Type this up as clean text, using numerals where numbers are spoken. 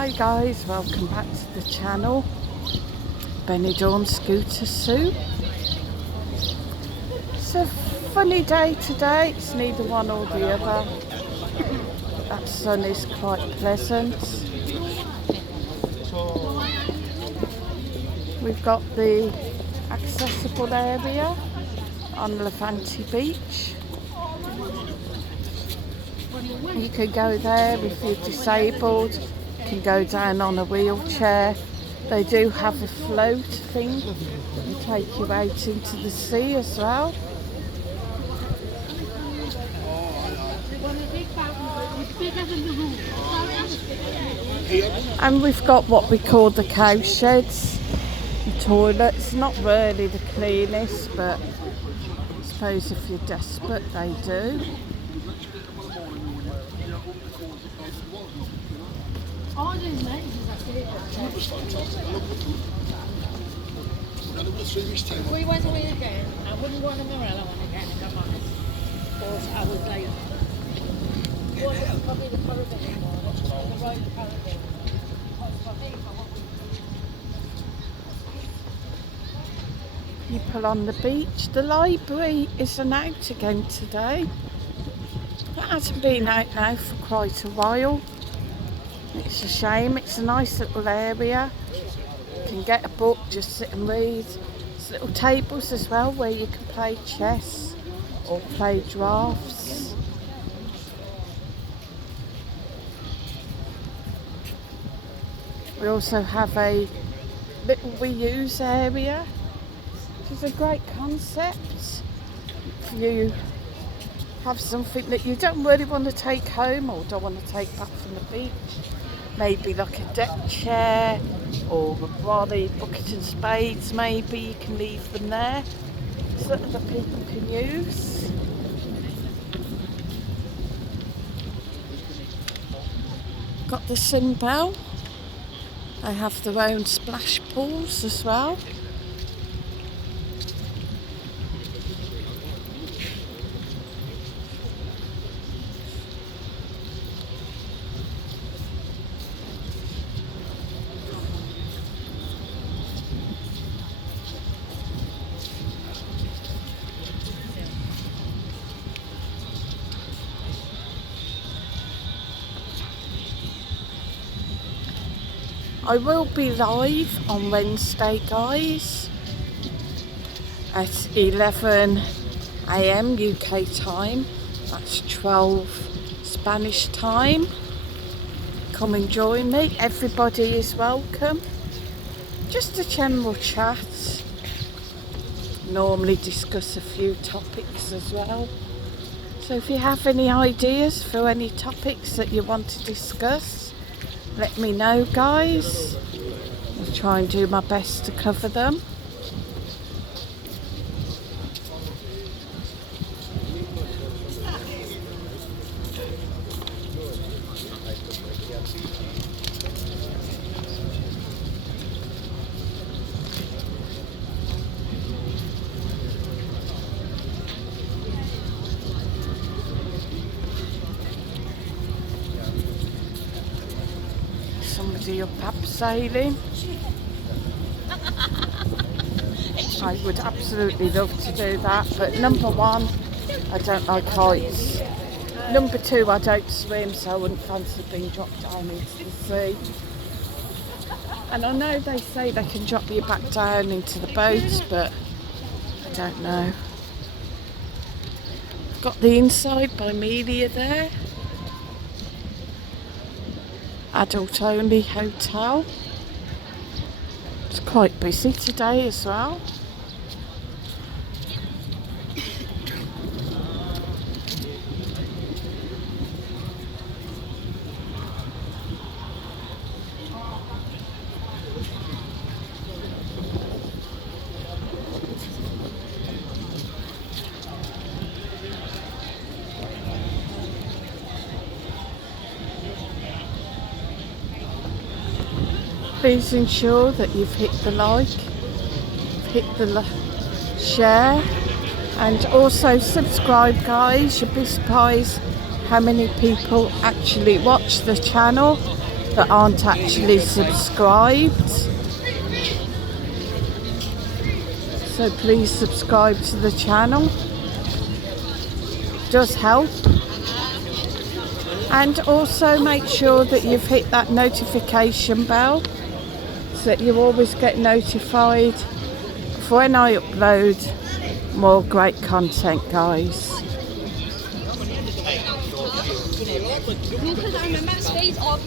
Hi guys, welcome back to the channel. Benidorm Scooter Soup. It's a funny day today, it's neither one or the other. That sun is quite pleasant. We've got the accessible area on Levante Beach. You can go there if you're disabled, you can go down on a wheelchair. They do have a float thing that will take you out into the sea as well. And we've got what we call the cow sheds. The toilets, not really the cleanest, but I suppose if you're desperate they do. We went away again. I wouldn't want a Morella one again, if I'm honest. Because I was like, probably the Caribbean one, the Royal Caribbean. People on the beach. The library isn't out again today. It hasn't been out now for quite a while. It's a shame. It's a nice little area. You can get a book, just sit and read. There's little tables as well where you can play chess or play drafts. We also have a little reuse area, which is a great concept. If you have something that you don't really want to take home or don't want to take back from the beach, maybe like a deck chair or a brolly, bucket and spades, maybe you can leave them there so that other people can use. Got the Sunbell. They have their own splash pools as well. I will be live on Wednesday, guys, at 11 AM UK time. That's 12 Spanish time. Come and join me. Everybody is welcome. Just a general chat. Normally discuss a few topics as well. So if you have any ideas for any topics that you want to discuss, let me know, guys. I'll try and do my best to cover them. Somebody up abseiling. I would absolutely love to do that, but number one, I don't like heights. Number two, I don't swim, so I wouldn't fancy being dropped down into the sea. And I know they say they can drop you back down into the boats, but I don't know. Got the Inside by Melia there. Adult only hotel. It's quite busy today as well. Please ensure that you've hit the like, hit the share, and also subscribe, guys. You'll be surprised how many people actually watch the channel. that aren't actually subscribed. So please subscribe to the channel. It does help. And also make sure that you've hit that notification bell so that you always get notified for when I upload more great content, guys. Because I remember space all